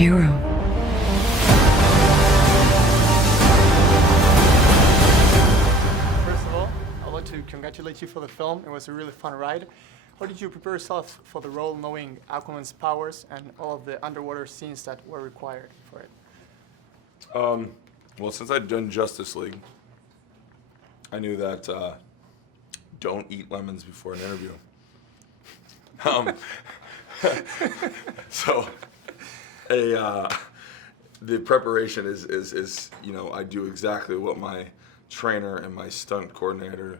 hero. First of all, I'd like to congratulate you for the film. It was a really fun ride. How did you prepare yourself for the role, knowing Aquaman's powers and all of the underwater scenes that were required for it? Well, since I'd done Justice League, I knew that don't eat lemons before an interview. So, the preparation is I do exactly what my trainer and my stunt coordinator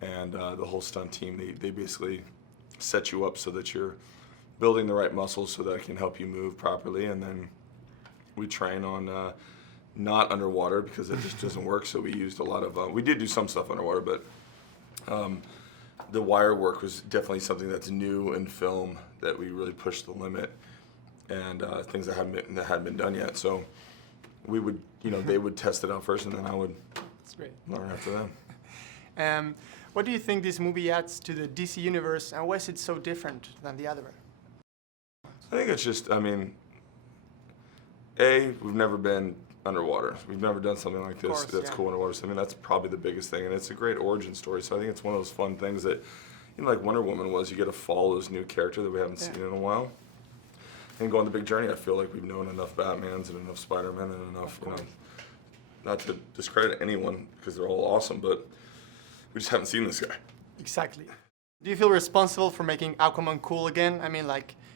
and the whole stunt team, they basically set you up so that you're building the right muscles so that I can help you move properly, and then we train on not underwater because it just doesn't work. So we used a lot of we did do some stuff underwater, but the wire work was definitely something that's new in film that we really pushed the limit, and things that hadn't been done yet. So we would they would test it out first, and then I would learn after them. What do you think this movie adds to the DC universe, and why is it so different than the other one? I think it's just, we've never been underwater. We've never done something like this that's cool underwater. So, that's probably the biggest thing, and it's a great origin story. So I think it's one of those fun things that, like Wonder Woman was, you get to follow this new character that we haven't seen in a while. And go on the big journey. I feel like we've known enough Batmans and enough Spider-Men and enough, not to discredit anyone because they're all awesome, but we just haven't seen this guy. Exactly. Do you feel responsible for making Aquaman cool again?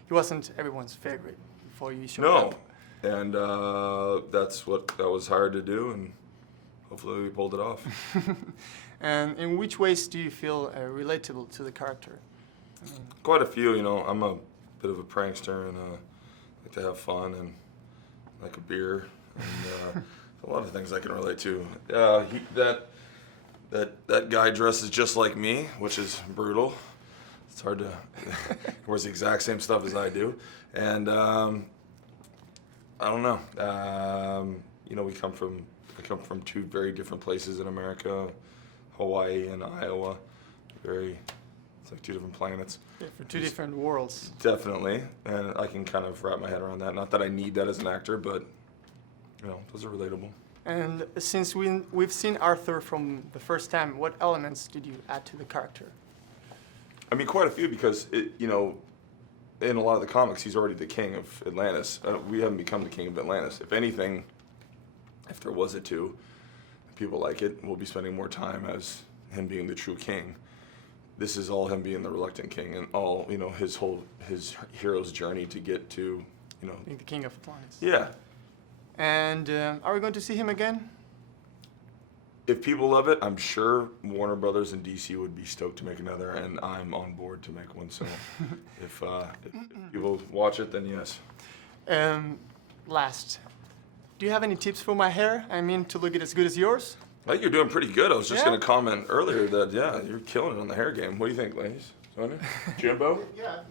He wasn't everyone's favorite before you showed up. No, and that was hard to do, and hopefully we pulled it off. And in which ways do you feel relatable to the character? Quite a few. I'm a bit of a prankster, and like to have fun and like a beer, and a lot of things I can relate to. That guy dresses just like me, which is brutal. It's hard to wears the exact same stuff as I do, and I don't know. I come from two very different places in America, Hawaii and Iowa. It's like two different planets. Yeah, for two different worlds. Definitely, and I can kind of wrap my head around that. Not that I need that as an actor, but those are relatable. And since we've seen Arthur from the first time, what elements did you add to the character? Quite a few, because in a lot of the comics, he's already the king of Atlantis. We haven't become the king of Atlantis. If anything, if there was a two, people like it, we'll be spending more time as him being the true king. This is all him being the reluctant king, and all his hero's journey to get to being the king of Atlantis. Yeah. And are we going to see him again? If people love it, I'm sure Warner Brothers and DC would be stoked to make another, and I'm on board to make one. So if people watch it, then yes. Last, do you have any tips for my hair? To look it as good as yours? I think you're doing pretty good. I was just going to comment earlier that, you're killing it on the hair game. What do you think, ladies? Sonia? Jimbo? Yeah.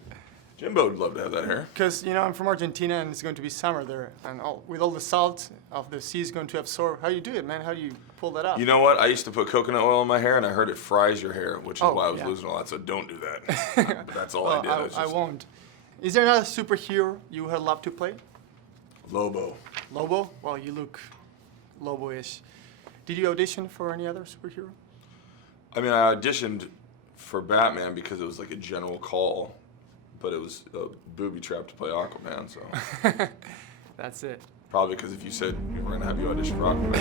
Jimbo would love to have that hair. Because, I'm from Argentina, and it's going to be summer there. And with all the salt of the sea is going to absorb. How do you do it, man? How do you pull that up? You know what? I used to put coconut oil in my hair, and I heard it fries your hair, which is why I was losing all that. So don't do that. But that's all I did. I won't. Is there another superhero you would love to play? Lobo. Lobo? Well, you look Lobo-ish. Did you audition for any other superhero? I auditioned for Batman because it was like a general call, but it was a booby trap to play Aquaman, so. That's it. Probably because if you said we're going to have you audition for Aquaman,